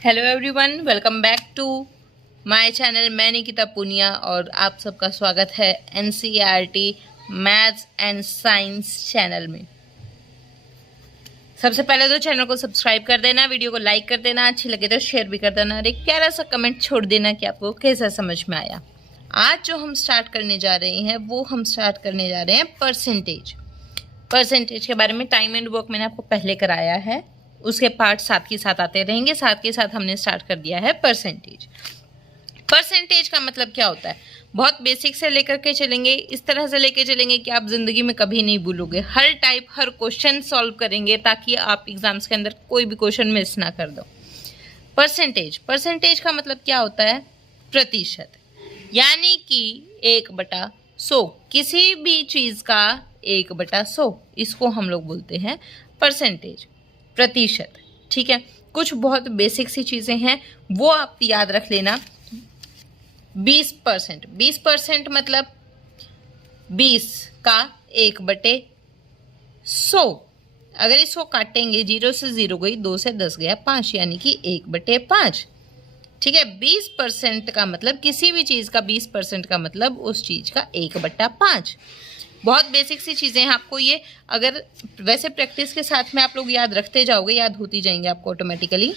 Hello everyone, welcome back to my channel. मैं निकिता पुनिया और आप सबका स्वागत है NCERT maths and science channel में। सबसे पहले तो चैनल को सब्सक्राइब कर देना, वीडियो को लाइक कर देना, अच्छी लगे तो शेयर भी कर देना और एक प्यारा सा कमेंट छोड़ देना कि आपको कैसा समझ में आया। आज जो हम स्टार्ट करने जा रहे हैं वो हम स्टार्ट करने जा रहे हैं परसेंटेज के बारे में। टाइम एंड वर्क मैंने आपको पहले कराया है, उसके पार्ट साथ के साथ आते रहेंगे। साथ के साथ हमने स्टार्ट कर दिया है परसेंटेज का मतलब क्या होता है, बहुत बेसिक से लेकर के चलेंगे, इस तरह से लेकर चलेंगे कि आप जिंदगी में कभी नहीं भूलोगे। हर टाइप हर क्वेश्चन सॉल्व करेंगे ताकि आप एग्जाम्स के अंदर कोई भी क्वेश्चन मिस ना कर दो। परसेंटेज का मतलब क्या होता है, प्रतिशत, यानी कि 1/100, किसी भी चीज का 1/100, इसको हम लोग बोलते हैं परसेंटेज, प्रतिशत। ठीक है, कुछ बहुत बेसिक सी चीजें हैं वो आप याद रख लेना। 20% मतलब 20 का 1/100। अगर इसको काटेंगे, 0 से 0 गई, 2 से 10 गया 5, यानी कि 1/5। ठीक है, 20% का मतलब किसी भी चीज का 20% का मतलब उस चीज का 1/5। बहुत बेसिक सी चीजें हैं, आपको ये अगर वैसे प्रैक्टिस के साथ में आप लोग याद रखते जाओगे, याद होती जाएंगे आपको ऑटोमेटिकली।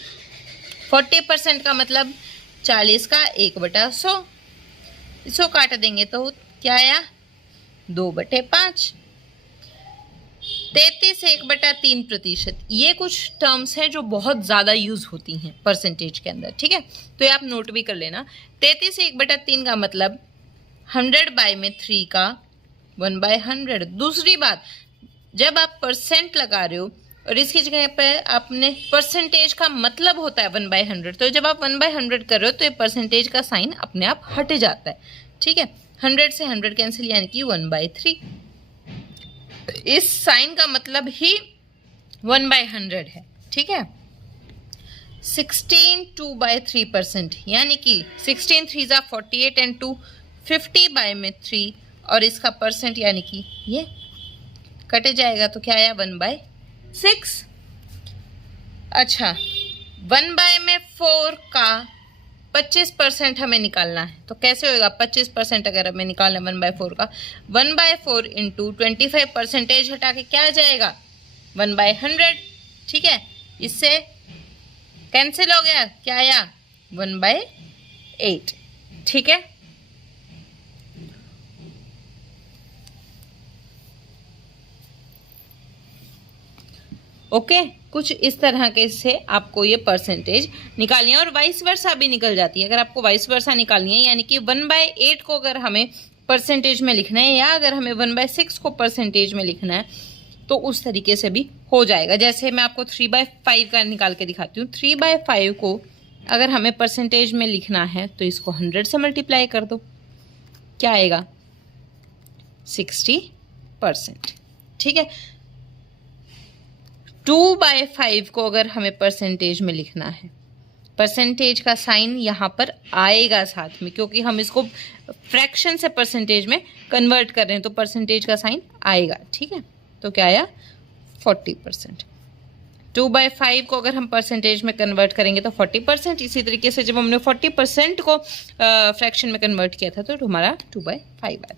40% का मतलब 40 का 1/100, इसको काट देंगे तो क्या आया, 2/5। 33 1/3%, ये कुछ टर्म्स हैं जो बहुत ज्यादा यूज होती हैं परसेंटेज के अंदर। ठीक है, तो ये आप नोट भी कर लेना। 33 1/3 का मतलब 100/3 का 1/100। दूसरी बात, जब आप परसेंट लगा रहे हो और इसकी जगह पे आपने परसेंटेज का मतलब होता है 1/100, तो जब आप 1/100 कर रहे हो तो ये परसेंटेज का साइन अपने आप हट जाता है। ठीक है, 100 से 100 कैंसिल, यानी कि 1/3। इस साइन का मतलब ही 1/100 है। ठीक है, 16 2/3%, यानी कि 16 3 48 एंड 2 50/3, और इसका परसेंट यानी कि ये कटे जाएगा तो क्या आया, 1/6। अच्छा, 1/4 का 25% हमें निकालना है, तो कैसे होएगा 25% अगर हमें निकालना है 1/4 का, 1/4 इंटू 25% हटा के क्या आ जाएगा, 1/100। ठीक है, इससे कैंसिल हो गया, क्या आया, 1/8। ठीक है, ओके कुछ इस तरह के से आपको ये परसेंटेज निकालनी है, और वाइस वर्सा भी निकल जाती है। अगर आपको वाइस वर्सा निकालनी है, यानी कि 1/8 को अगर हमें परसेंटेज में लिखना है, या अगर हमें 1/6 को परसेंटेज में लिखना है, तो उस तरीके से भी हो जाएगा। जैसे मैं आपको 3/5 का निकाल के दिखाती हूँ। 3/5 को अगर हमें परसेंटेज में लिखना है तो इसको 100 से मल्टीप्लाई कर दो, क्या आएगा, 60%। ठीक है, 2/5 को अगर हमें परसेंटेज में लिखना है, परसेंटेज का साइन यहाँ पर आएगा साथ में, क्योंकि हम इसको फ्रैक्शन से परसेंटेज में कन्वर्ट कर रहे हैं, तो परसेंटेज का साइन आएगा। ठीक है, तो क्या आया, 40%। 2/5 को अगर हम परसेंटेज में कन्वर्ट करेंगे तो 40%। इसी तरीके से जब हमने 40% को फ्रैक्शन में कन्वर्ट किया था तो हमारा 2/5 आया।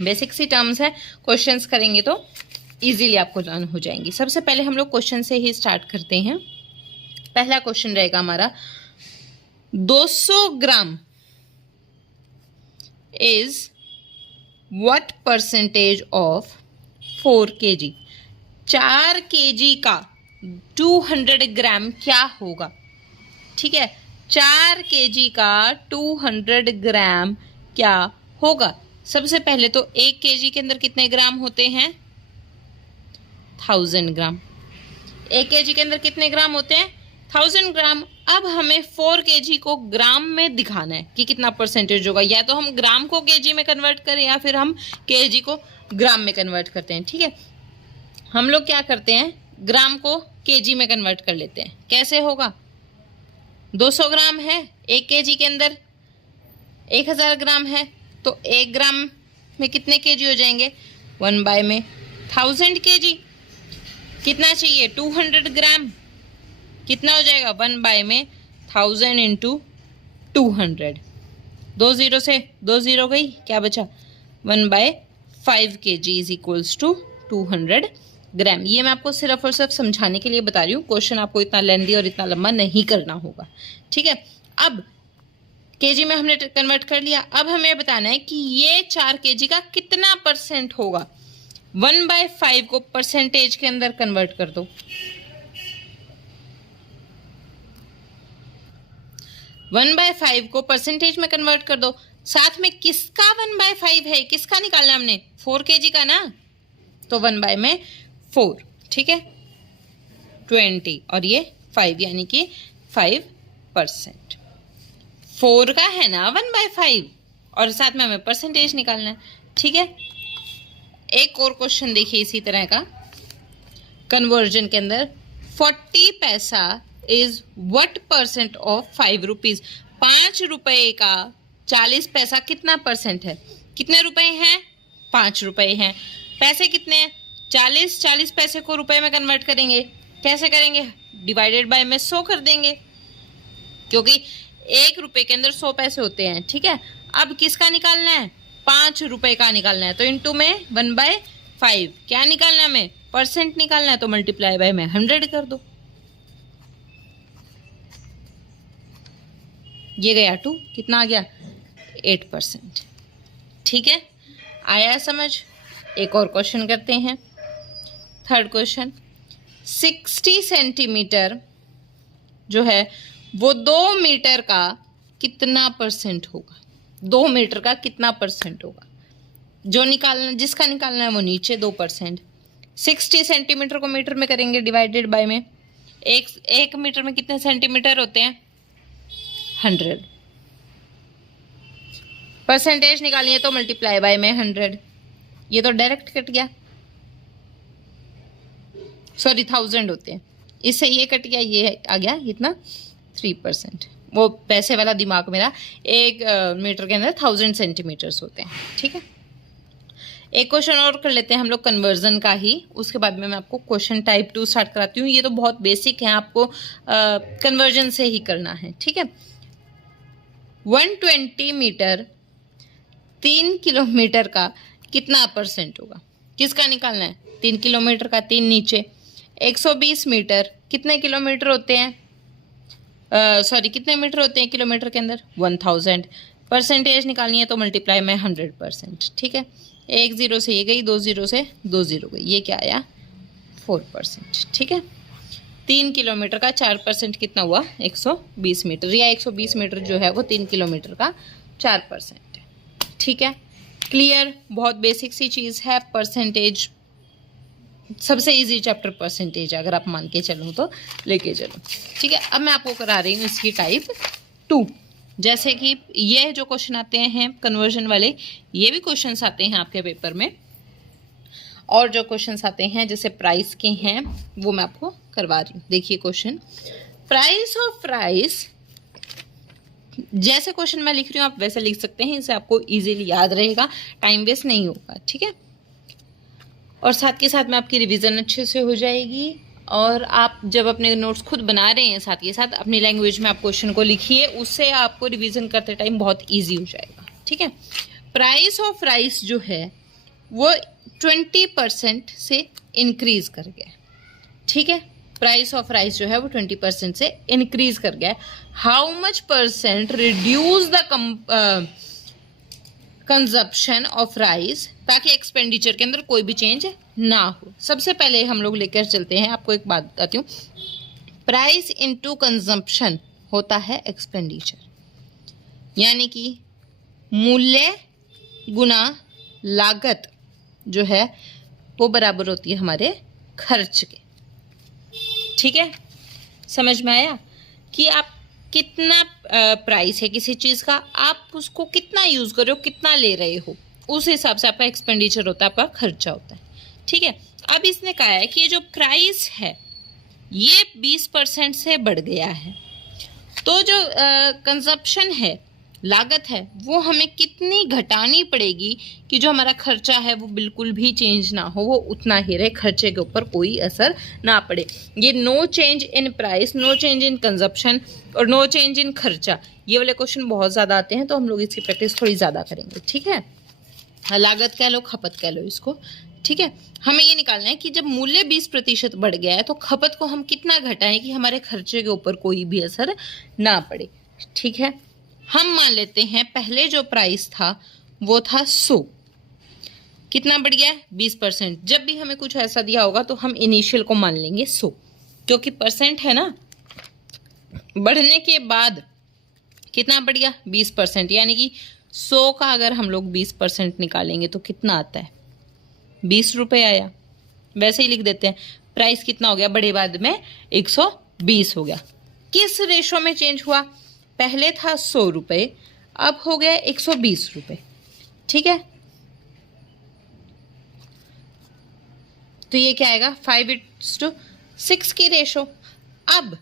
बेसिक सी टर्म्स है, क्वेश्चंस करेंगे तो इजीली आपको जान हो जाएंगी। सबसे पहले हम लोग क्वेश्चन से ही स्टार्ट करते हैं। पहला क्वेश्चन रहेगा हमारा, 200 gram is what percentage of 4 kg। 4 kg का 200 ग्राम क्या होगा। ठीक है, 4 kg का 200 ग्राम क्या होगा। सबसे पहले तो 1 kg के अंदर कितने ग्राम होते हैं, 1000 ग्राम। 1 kg के अंदर कितने ग्राम होते हैं, 1000 ग्राम। अब हमें 4 kg को ग्राम में दिखाना है कि कितना परसेंटेज होगा। या तो हम ग्राम को kg में कन्वर्ट करें, या फिर हम kg को ग्राम में कन्वर्ट करते हैं। ठीक है, हम लोग क्या करते हैं, ग्राम को kg में कन्वर्ट कर लेते हैं। कैसे होगा, 200 ग्राम है, 1 kg के अंदर 1000 ग्राम है, तो 1 ग्राम में कितने kg हो जाएंगे, 1/1000 kg। कितना चाहिए, 200 ग्राम, कितना हो जाएगा 1 में 1000 इंटू 200, 2 जीरो से 2 जीरो गई, क्या बचा 1/5 kg इज इक्वल्स टू 200 ग्राम। ये मैं आपको सिर्फ और सिर्फ समझाने के लिए बता रही हूँ, क्वेश्चन आपको इतना लेंदी और इतना लंबा नहीं करना होगा, ठीक है। अब केजी में हमने कन्वर्ट कर लिया, अब हमें बताना है कि ये 4 kg का कितना परसेंट होगा। 1/5 को परसेंटेज के अंदर कन्वर्ट कर दो। 1/5 को परसेंटेज में कन्वर्ट कर दो। साथ में किसका 1/5 है, किसका निकालना हमने 4 kg का ना, तो 1 में 4, ठीक है 20 और ये 5 यानी कि 5%। 4 का है ना 1/5 और साथ में हमें परसेंटेज निकालना है, ठीक है। एक और क्वेश्चन देखिए इसी तरह का कन्वर्जन के अंदर, 40 पैसा is what percent of 5 rupees. 5 रुपए का 40 पैसा कितना परसेंट है, कितने रुपए हैं 5 रुपए हैं। पैसे कितने हैं 40 पैसे को रुपए में कन्वर्ट करेंगे, कैसे करेंगे, डिवाइडेड बाय में 100 कर देंगे, क्योंकि 1 रुपए के अंदर 100 पैसे होते हैं, ठीक है। अब किसका निकालना है 5 रुपए का निकालना है, तो इंटू में 1/5 क्या निकालना है हमें परसेंट निकालना है, तो मल्टीप्लाई बाय में 100 कर दो। ये गया 2, कितना आ गया 8%, ठीक है। आया समझ। एक और क्वेश्चन करते हैं, थर्ड क्वेश्चन। 60 सेंटीमीटर जो है वो 2 मीटर का कितना परसेंट होगा, 2 मीटर का कितना परसेंट होगा। जो निकालना, जिसका निकालना है वो नीचे 2%। 60 सेंटीमीटर को मीटर में करेंगे डिवाइडेड बाय में, एक मीटर में कितने सेंटीमीटर होते हैं 100। परसेंटेज निकालिए तो मल्टीप्लाई बाय में 100, ये तो डायरेक्ट कट गया, सॉरी 1000 होते हैं, इससे ये कट गया, ये आ गया कितना 3%। वो पैसे वाला दिमाग मेरा, 1 मीटर के अंदर 1000 सेंटीमीटर्स होते हैं, ठीक है। एक क्वेश्चन और कर लेते हैं हम लोग कन्वर्जन का ही, उसके बाद में मैं आपको क्वेश्चन टाइप 2 स्टार्ट कराती हूँ। ये तो बहुत बेसिक है, आपको कन्वर्जन से ही करना है, ठीक है। 120 मीटर 3 किलोमीटर का कितना परसेंट होगा, किसका निकालना है 3 किलोमीटर का, 3 नीचे। 120 मीटर कितने किलोमीटर होते हैं, सॉरी कितने मीटर होते हैं किलोमीटर के अंदर 1000। परसेंटेज निकालनी है तो मल्टीप्लाई में 100%, ठीक है। 1 जीरो से ये गई, 2 जीरो से 2 जीरो गई, ये क्या आया 4%, ठीक है। 3 किलोमीटर का 4% कितना हुआ 120 मीटर, या 120 मीटर जो है वो 3 किलोमीटर का 4% है, ठीक है। क्लियर, बहुत बेसिक सी चीज़ है। परसेंटेज सबसे इजी चैप्टर परसेंटेज, अगर आप मान के चलो तो लेके चलो, ठीक है। अब मैं आपको करा रही हूँ इसकी टाइप 2। जैसे कि ये जो क्वेश्चन आते हैं कन्वर्जन वाले, ये भी क्वेश्चंस आते हैं आपके पेपर में, और जो क्वेश्चंस आते हैं जैसे प्राइस के हैं वो मैं आपको करवा रही हूँ। देखिए क्वेश्चन, प्राइस ऑफ राइस, जैसे क्वेश्चन मैं लिख रही हूँ आप वैसे लिख सकते हैं, इसे आपको इजीली याद रहेगा, टाइम वेस्ट नहीं होगा, ठीक है। और साथ के साथ में आपकी रिवीजन अच्छे से हो जाएगी, और आप जब अपने नोट्स खुद बना रहे हैं साथ के साथ अपनी लैंग्वेज में आप क्वेश्चन को लिखिए, उससे आपको रिवीजन करते टाइम बहुत ईजी हो जाएगा, ठीक है। प्राइस ऑफ राइस जो है वो 20% से इंक्रीज कर गया, ठीक है। प्राइस ऑफ राइस जो है वो 20% से इंक्रीज कर गया है। How much percent reduce the consumption of rice, ताकि एक्सपेंडिचर के अंदर कोई भी चेंज ना हो। सबसे पहले हम लोग लेकर चलते हैं, आपको एक बात बताती हूँ, प्राइस इनटू कंजप्शन होता है एक्सपेंडिचर, यानी कि मूल्य गुना लागत जो है वो बराबर होती है हमारे खर्च के, ठीक है। समझ में आया कि आप कितना प्राइस है किसी चीज़ का, आप उसको कितना यूज़ कर रहे हो, कितना ले रहे हो, उस हिसाब से आपका एक्सपेंडिचर होता है, आपका खर्चा होता है, ठीक है। अब इसने कहा है कि ये जो प्राइस है ये 20% से बढ़ गया है, तो जो कंजप्शन है लागत है वो हमें कितनी घटानी पड़ेगी कि जो हमारा खर्चा है वो बिल्कुल भी चेंज ना हो, वो उतना ही रहे, खर्चे के ऊपर कोई असर ना पड़े। ये no change in price, no change in consumption और नो चेंज इन खर्चा, ये वाले क्वेश्चन बहुत ज़्यादा आते हैं, तो हम लोग इसकी प्रैक्टिस थोड़ी ज़्यादा करेंगे। ठीक है, लागत कह लो, खपत कह लो इसको। ठीक है, हमें ये निकालना है कि जब मूल्य 20% बढ़ गया है तो खपत को हम कितना घटाएं कि हमारे खर्चे के ऊपर कोई भी असर ना पड़े। ठीक है, हम मान लेते हैं पहले जो प्राइस था वो था 100, कितना बढ़ गया 20%। जब भी हमें कुछ ऐसा दिया होगा तो हम इनिशियल को मान लेंगे 100, क्योंकि परसेंट है ना, बढ़ने के बाद कितना बढ़ गया 20%, यानी कि 100 का अगर हम लोग 20% निकालेंगे तो कितना आता है 20 रुपये आया। वैसे ही लिख देते हैं प्राइस कितना हो गया, बड़े बाद में 120 हो गया। किस रेशो में चेंज हुआ, पहले था 100 रुपये, अब हो गया 120 रुपये। ठीक है, तो ये क्या आएगा 5:6 की रेशो। अब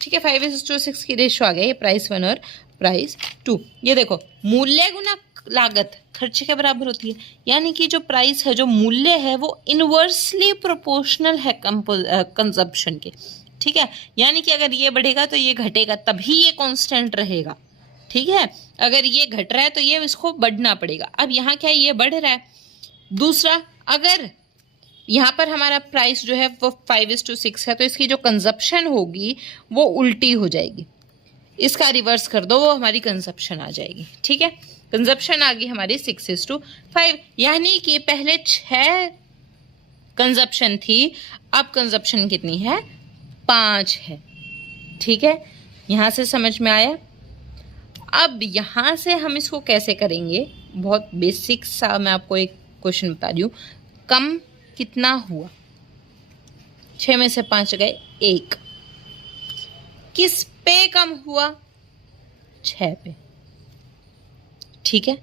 ठीक है, 5:6 की रेशो आ गया, ये प्राइस 1 और प्राइस 2। ये देखो मूल्य गुना लागत खर्चे के बराबर होती है, यानी कि जो प्राइस है, जो मूल्य है वो इनवर्सली प्रोपोर्शनल है कंजप्शन के। ठीक है, यानी कि अगर ये बढ़ेगा तो ये घटेगा, तभी ये कांस्टेंट रहेगा। ठीक है, अगर ये घट रहा है तो ये इसको बढ़ना पड़ेगा। अब यहाँ क्या है, ये बढ़ रहा है। दूसरा, अगर यहाँ पर हमारा प्राइस जो है वो 5:6 है तो इसकी जो कंजप्शन होगी वो उल्टी हो जाएगी, इसका रिवर्स कर दो, वो हमारी कंजप्शन आ जाएगी। ठीक है, कंजप्शन आ गई हमारी 6:5, यानी कि पहले 6 कंजप्शन थी, अब कंजप्शन कितनी है 5 है। ठीक है, यहां से समझ में आया। अब यहां से हम इसको कैसे करेंगे, बहुत बेसिक सा मैं आपको एक क्वेश्चन बता रही हूँ। कम कितना हुआ, 6 में से 5 गए 1, किस पे कम हुआ 6 पे। ठीक है,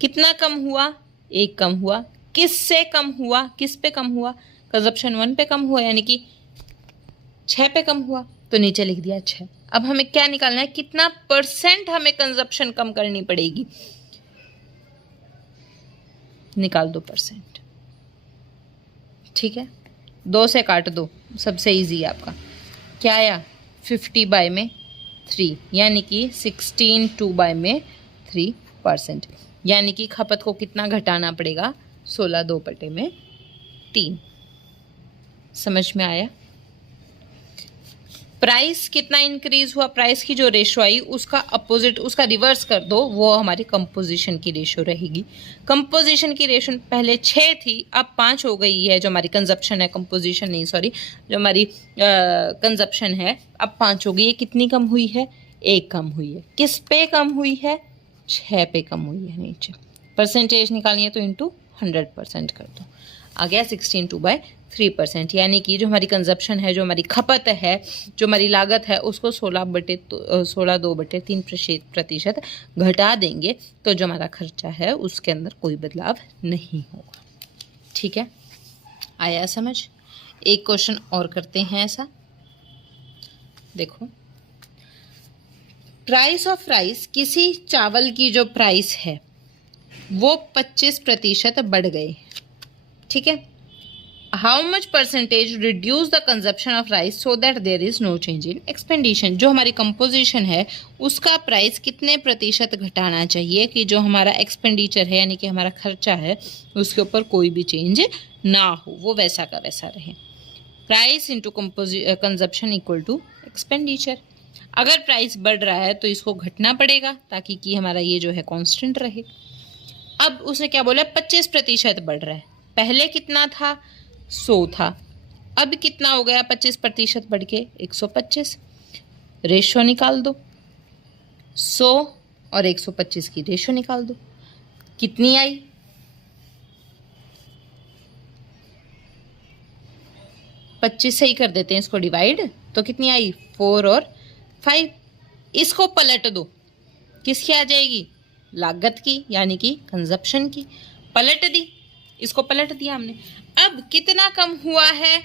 कितना कम हुआ 1 कम हुआ, किस से कम हुआ, किस पे कम हुआ, कंजप्शन 1 पे कम हुआ, यानी कि 6 पे कम हुआ, तो नीचे लिख दिया 6। अब हमें क्या निकालना है, कितना परसेंट हमें कंजप्शन कम करनी पड़ेगी, निकाल दो परसेंट। ठीक है, 2 से काट दो, सबसे इजी है आपका, क्या आया 50/3, यानी कि 16/3%, यानी कि खपत को कितना घटाना पड़ेगा 16/2/3। समझ में आया। प्राइस कितना इंक्रीज हुआ, प्राइस की जो रेशो आई उसका अपोजिट, उसका रिवर्स कर दो, वो हमारी कंपोजिशन की रेशो रहेगी। कंपोजिशन की रेशो पहले 6 थी, अब 5 हो गई है। जो हमारी कंजप्शन है, कंपोजिशन नहीं सॉरी, जो हमारी कंजप्शन है अब 5 हो गई है। कितनी कम हुई है 1 कम हुई है। किस पे कम हुई है 6 पे कम हुई है। नीचे परसेंटेज निकालनी है तो इंटू 100% कर दो, आ गया 16/3%, यानी कि जो हमारी कंजप्शन है, जो हमारी खपत है, जो हमारी लागत है, उसको 16/2/3% घटा देंगे तो जो हमारा खर्चा है उसके अंदर कोई बदलाव नहीं होगा। ठीक है, आया समझ। एक क्वेश्चन और करते हैं ऐसा, देखो प्राइस ऑफ राइस, किसी चावल की जो प्राइस है वो 25% बढ़ गए। ठीक है, how much percentage reduce the consumption of rice so that there is no change in expenditure. जो हमारी कंपोजिशन है उसका प्राइस कितने प्रतिशत घटाना चाहिए कि जो हमारा एक्सपेंडिचर है, यानी कि हमारा खर्चा है, उसके ऊपर कोई भी चेंज ना हो, वो वैसा का वैसा रहे। Price into consumption equal to expenditure. अगर प्राइस बढ़ रहा है तो इसको घटना पड़ेगा ताकि कि हमारा ये जो है कांस्टेंट रहे। अब उसने क्या बोला 25% बढ़ रहा है, पहले कितना था 100 था, अब कितना हो गया 25% बढ़ के 125। रेशो निकाल दो, 100 और 125 की रेशो निकाल दो, कितनी आई 25 से ही कर देते हैं इसको डिवाइड, तो कितनी आई 4 और 5। इसको पलट दो, किसकी आ जाएगी लागत की, यानी कि कंजप्शन की। पलट दी, इसको पलट दिया हमने। अब कितना कम हुआ है,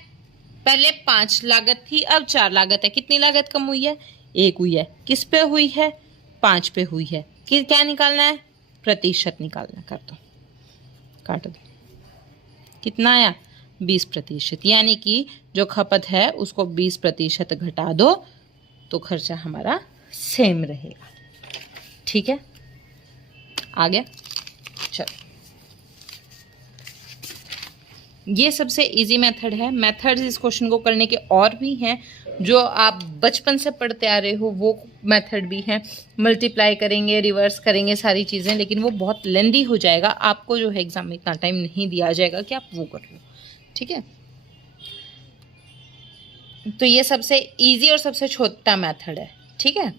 पहले 5 लागत थी अब 4 लागत है। कितनी लागत कम हुई है 1 हुई है। किस पे हुई है 5 पे हुई है। कि क्या निकालना है, प्रतिशत निकालना। कर दो, काट दो, कितना आया 20%, यानी कि जो खपत है उसको 20% घटा दो तो खर्चा हमारा सेम रहेगा। ठीक है, आ गया। चलो, ये सबसे इजी मेथड है। मेथड्स इस क्वेश्चन को करने के और भी हैं जो आप बचपन से पढ़ते आ रहे हो, वो मेथड भी है। मल्टीप्लाई करेंगे, रिवर्स करेंगे, सारी चीज़ें, लेकिन वो बहुत लेंदी हो जाएगा। आपको जो है एग्जाम में इतना टाइम नहीं दिया जाएगा कि आप वो कर लो। ठीक है, तो ये सबसे इजी और सबसे छोटा मेथड है। ठीक है,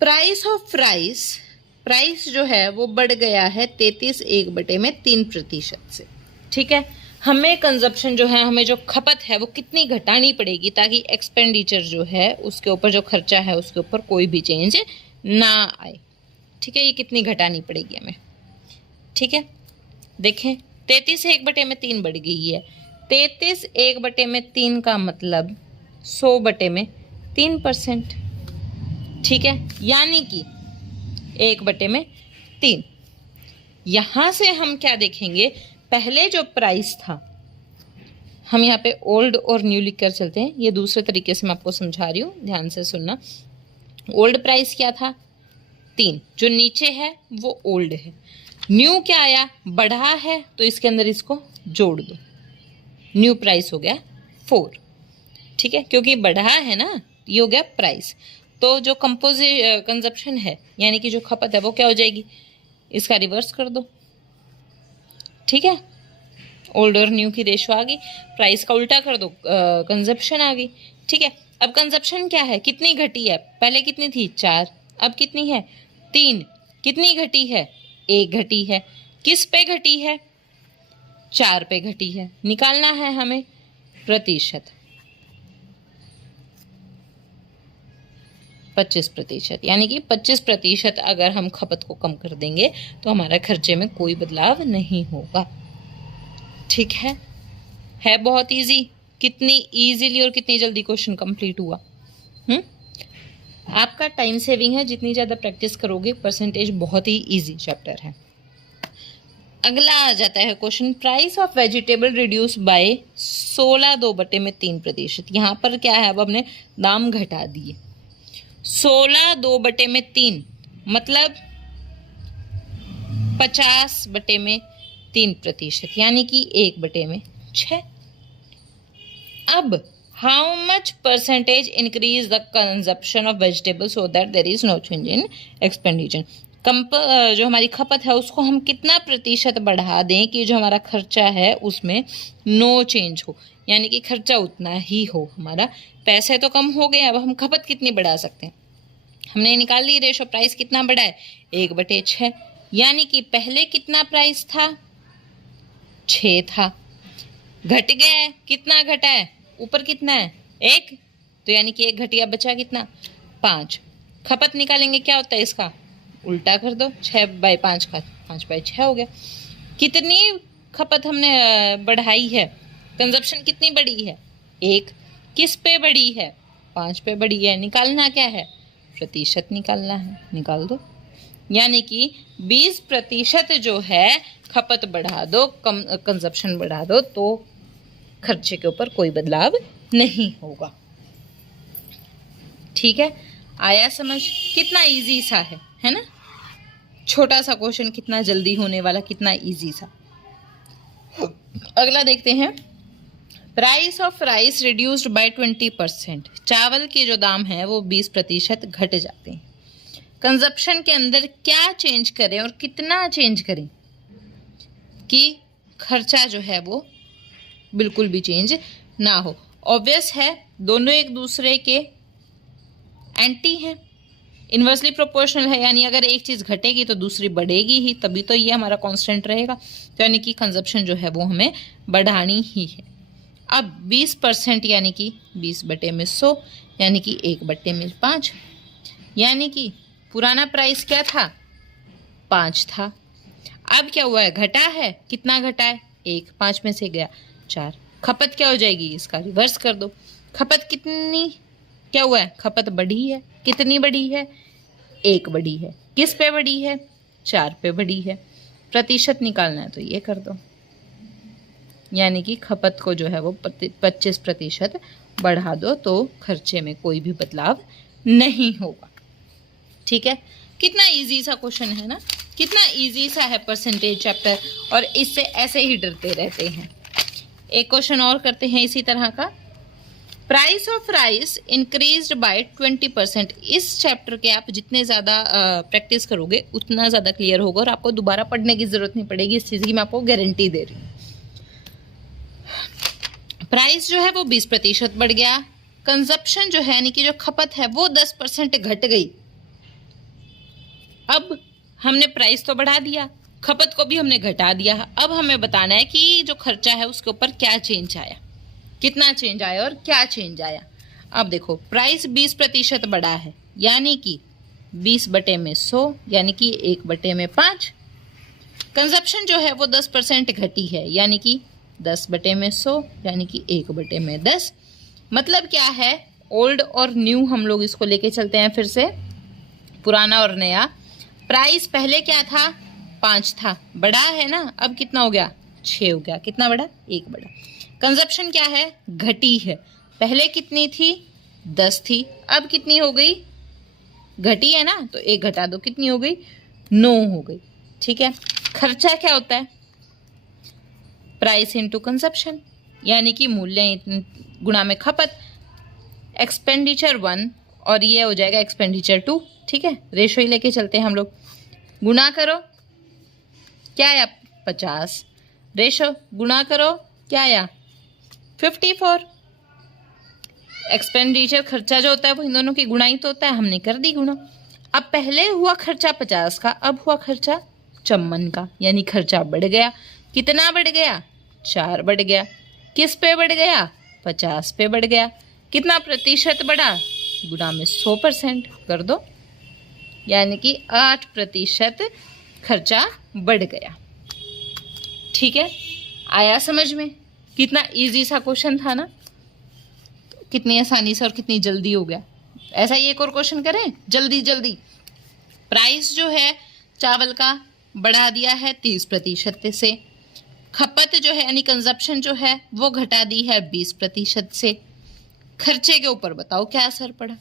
प्राइस ऑफ राइस, प्राइस जो है वो बढ़ गया है 33/3% से। ठीक है, हमें कंजप्शन जो है, हमें जो खपत है वो कितनी घटानी पड़ेगी ताकि एक्सपेंडिचर जो है उसके ऊपर, जो खर्चा है उसके ऊपर कोई भी चेंज ना आए। ठीक है, ये कितनी घटानी पड़ेगी हमें। ठीक है, देखें 33/3 बढ़ गई है। 33/3 का मतलब 100/3%। ठीक है, यानी कि 1/3। यहां से हम क्या देखेंगे, पहले जो प्राइस था, हम यहाँ पे ओल्ड और न्यू लिख कर चलते हैं। ये दूसरे तरीके से मैं आपको समझा रही हूँ, ध्यान से सुनना। ओल्ड प्राइस क्या था 3, जो नीचे है वो ओल्ड है। न्यू क्या आया, बढ़ा है, तो इसके अंदर इसको जोड़ दो, न्यू प्राइस हो गया 4। ठीक है, क्योंकि बढ़ा है ना, ये हो गया प्राइस। तो जो कंजप्शन है यानी कि जो खपत है वो क्या हो जाएगी, इसका रिवर्स कर दो। ठीक है, ओल्ड और न्यू की रेशो आ गई, प्राइस का उल्टा कर दो, कंजप्शन आ गई। ठीक है, अब कंजप्शन क्या है, कितनी घटी है, पहले कितनी थी 4, अब कितनी है 3। कितनी घटी है, 1 घटी है। किस पे घटी है, 4 पे घटी है। निकालना है हमें प्रतिशत, 25%, यानी कि 25% अगर हम खपत को कम कर देंगे तो हमारा खर्चे में कोई बदलाव नहीं होगा। ठीक है बहुत इजी। कितनी इजीली और कितनी जल्दी क्वेश्चन कंप्लीट हुआ। आपका टाइम सेविंग है, जितनी ज़्यादा प्रैक्टिस करोगे। परसेंटेज बहुत ही इजी चैप्टर है। अगला आ जाता है question, price of vegetable reduce by 16/2/3%। यहाँ पर क्या है, अब हमने दाम घटा दिए। 16/2/3 मतलब 50/3%, यानी कि 1/6। अब how much percentage increase the consumption of vegetable so that there is no change in expenditure. जो हमारी खपत है उसको हम कितना प्रतिशत बढ़ा दें कि जो हमारा खर्चा है उसमें नो चेंज हो, यानी कि खर्चा उतना ही हो हमारा। पैसे तो कम हो गए, अब हम खपत कितनी बढ़ा सकते हैं। हमने निकाल ली रेशो, प्राइस कितना बढ़ा है 1/6, यानी कि पहले कितना प्राइस था 6 था, घट गया है, कितना घटा है, ऊपर कितना है 1, तो यानी कि 1 घटिया, बचा कितना 5। खपत निकालेंगे, क्या होता है इसका उल्टा कर दो, 6/5 का 5/6 हो गया। कितनी खपत हमने बढ़ाई है, कंजप्शन कितनी बढ़ी है 1। किस पे बढ़ी है 5 पे बढ़ी है। निकालना क्या है, प्रतिशत निकालना है, निकाल दो। यानी कि 20% जो है खपत बढ़ा दो, कंजप्शन बढ़ा दो, तो खर्चे के ऊपर कोई बदलाव नहीं होगा। ठीक है, आया समझ। कितना इजी सा है ना, छोटा सा क्वेश्चन, कितना जल्दी होने वाला, कितना इजी सा। अगला देखते हैं, price of rice reduced by 20%। चावल के जो दाम है वो 20% घट जाते हैं। कंजप्शन के अंदर क्या चेंज करें और कितना चेंज करें कि खर्चा जो है वो बिल्कुल भी चेंज ना हो। ऑब्वियस है, दोनों एक दूसरे के एंटी हैं, इन्वर्सली प्रोपोर्शनल है, यानी अगर एक चीज़ घटेगी तो दूसरी बढ़ेगी ही, तभी तो ये हमारा कांस्टेंट रहेगा। तो यानी कि कंजप्शन जो है वो हमें बढ़ानी ही है। अब 20% यानी कि 20/100, यानी कि 1/5, यानी कि पुराना प्राइस क्या था 5 था, अब क्या हुआ है घटा है। कितना घटा है 1, 5 में से गया 4। खपत क्या हो जाएगी, इसका रिवर्स कर दो। खपत कितनी, क्या हुआ है खपत बढ़ी है, कितनी बढ़ी है 1 बढ़ी है। किस पे बढ़ी है? 4 पे बढ़ी है। प्रतिशत निकालना है तो ये कर दो, यानी कि खपत को जो है वो 25% बढ़ा दो तो खर्चे में कोई भी बदलाव नहीं होगा। ठीक है, कितना इजी सा क्वेश्चन है ना, कितना इजी सा है परसेंटेज चैप्टर, और इससे ऐसे ही डरते रहते हैं। एक क्वेश्चन और करते हैं इसी तरह का। Price of rice increased by 20%। इस चैप्टर के आप जितने ज़्यादा प्रैक्टिस करोगे उतना ज़्यादा क्लियर होगा और आपको दोबारा पढ़ने की ज़रूरत नहीं पड़ेगी, इस चीज़ की मैं आपको गारंटी दे रही हूँ। प्राइस जो है वो 20% बढ़ गया। कंजप्शन जो है यानी कि जो खपत है वो 10% घट गई। अब हमने प्राइस तो बढ़ा दिया, खपत को भी हमने घटा दिया। अब हमें बताना है कि जो खर्चा है उसके ऊपर क्या चेंज आया, कितना चेंज आया और क्या चेंज आया। अब देखो, प्राइस 20% बढ़ा है, यानी कि 20/100 यानी कि 1/5। कंजप्शन जो है वो 10% घटी है, यानी कि 10/100 यानी कि 1/10। मतलब क्या है, ओल्ड और न्यू हम लोग इसको लेके चलते हैं फिर से, पुराना और नया। प्राइस पहले क्या था? 5 था, बढ़ा है ना, अब कितना हो गया? 6 हो गया। कितना बढ़ा? 1 बढ़ा। कंजप्शन क्या है? घटी है। पहले कितनी थी? 10 थी, अब कितनी हो गई? घटी है ना, तो 1 घटा दो, कितनी हो गई? 9 हो गई। ठीक है, खर्चा क्या होता है? प्राइस इंटू कंजप्शन, यानी कि मूल्य गुणा में खपत। एक्सपेंडिचर 1 और ये हो जाएगा एक्सपेंडिचर 2। ठीक है, रेशो ही लेके चलते हैं हम लोग। गुणा करो, क्या आया? 50। रेशो गुणा करो, क्या आया? 54। एक्सपेंडिचर खर्चा जो होता है वो इन दोनों की गुणाई तो होता है, हमने कर दी गुणा। अब पहले हुआ खर्चा 50 का, अब हुआ खर्चा 54 का, यानी खर्चा बढ़ गया। कितना बढ़ गया? 4 बढ़ गया। किस पे बढ़ गया? 50 पे बढ़ गया। कितना प्रतिशत बढ़ा? गुणा में 100% कर दो, यानी कि 8% खर्चा बढ़ गया। ठीक है, आया समझ में? कितना इजी सा क्वेश्चन था ना, कितनी आसानी से और कितनी जल्दी हो गया। ऐसा ही एक और क्वेश्चन करें जल्दी जल्दी। प्राइस जो है चावल का बढ़ा दिया है 30% से। खपत जो है यानी कंजप्शन जो है वो घटा दी है 20% से। खर्चे के ऊपर बताओ क्या असर पड़ा?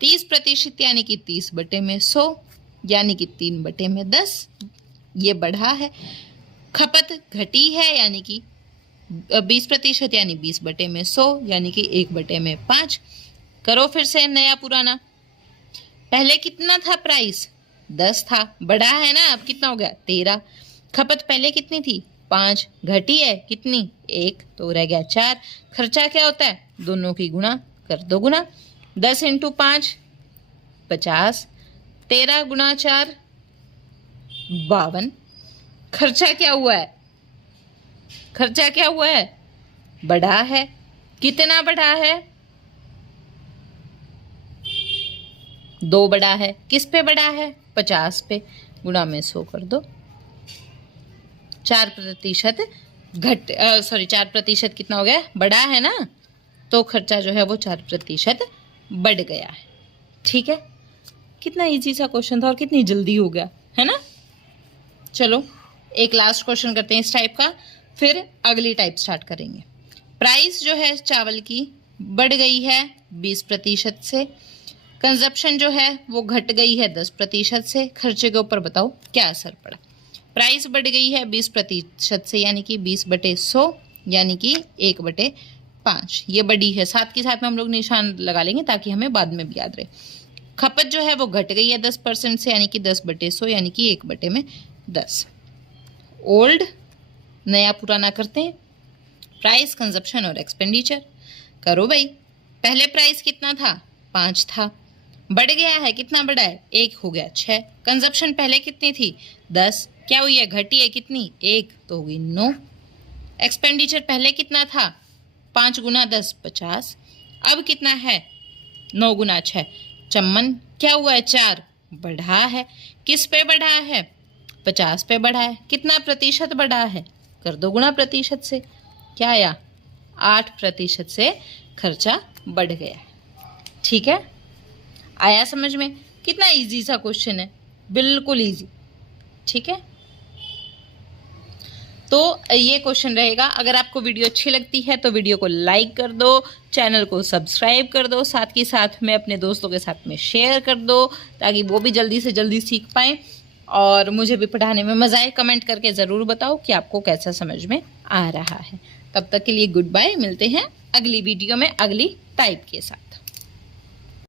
30% यानी कि 30/100 यानी कि 3/10 ये बढ़ा है। खपत घटी है यानी कि 20% यानी 20/100 यानी कि 1/5। करो फिर से नया पुराना। पहले कितना था प्राइस? 10 था, बढ़ा है ना, अब कितना हो गया? 13। खपत पहले कितनी थी? 5, घटी है कितनी? 1, तो रह गया 4। खर्चा क्या होता है? दोनों की गुणा कर दो गुणा। 10 × 5 50, 13 × 4 52। खर्चा क्या हुआ है? खर्चा क्या हुआ है? बढ़ा है। कितना बढ़ा है? 2 बढ़ा है। किस पे बढ़ा है? 50 पे। गुणा में 100 कर दो। 4% 4% कितना हो गया? बढ़ा है ना, तो खर्चा जो है वो 4% बढ़ गया है। ठीक है, कितना इजी सा क्वेश्चन था और कितनी जल्दी हो गया है ना। चलो एक लास्ट क्वेश्चन करते हैं इस टाइप का, फिर अगली टाइप स्टार्ट करेंगे। प्राइस जो है चावल की बढ़ गई है 20% से। कंजप्शन जो है वो घट गई है 10% से। खर्चे के ऊपर बताओ क्या असर पड़ा? प्राइस बढ़ गई है 20% से, यानी कि 20/100 यानी कि 1/5 ये बढ़ी है। साथ के साथ में हम लोग निशान लगा लेंगे ताकि हमें बाद में भी याद रहे। खपत जो है वो घट गई है 10% से, यानी कि 10/100 यानी कि 1/10। ओल्ड नया पुराना करते हैं। प्राइस, कंजप्शन और एक्सपेंडिचर करो भाई। पहले प्राइस कितना था? 5 था, बढ़ गया है, कितना बढ़ा है? 1 हो गया 6। कंजप्शन पहले कितनी थी? 10, क्या हुई है? घटी है कितनी? 1, तो हो गई 9। एक्सपेंडिचर पहले कितना था? 5 × 10 50, अब कितना है? 9 × 6 54, क्या हुआ है? 4, बढ़ा है। किस पे बढ़ा है? 50 पे बढ़ा है। कितना प्रतिशत बढ़ा है? कर दो गुणा प्रतिशत से, क्या आया? 8% से खर्चा बढ़ गया। ठीक है, आया समझ में? कितना इजी सा क्वेश्चन है, बिल्कुल इजी। ठीक है, तो ये क्वेश्चन रहेगा। अगर आपको वीडियो अच्छी लगती है तो वीडियो को लाइक कर दो, चैनल को सब्सक्राइब कर दो, साथ ही साथ में अपने दोस्तों के साथ में शेयर कर दो ताकि वो भी जल्दी से जल्दी सीख पाएँ और मुझे भी पढ़ाने में मज़ा आए। कमेंट करके ज़रूर बताओ कि आपको कैसा समझ में आ रहा है। तब तक के लिए गुड बाय, मिलते हैं अगली वीडियो में अगली टाइप के साथ।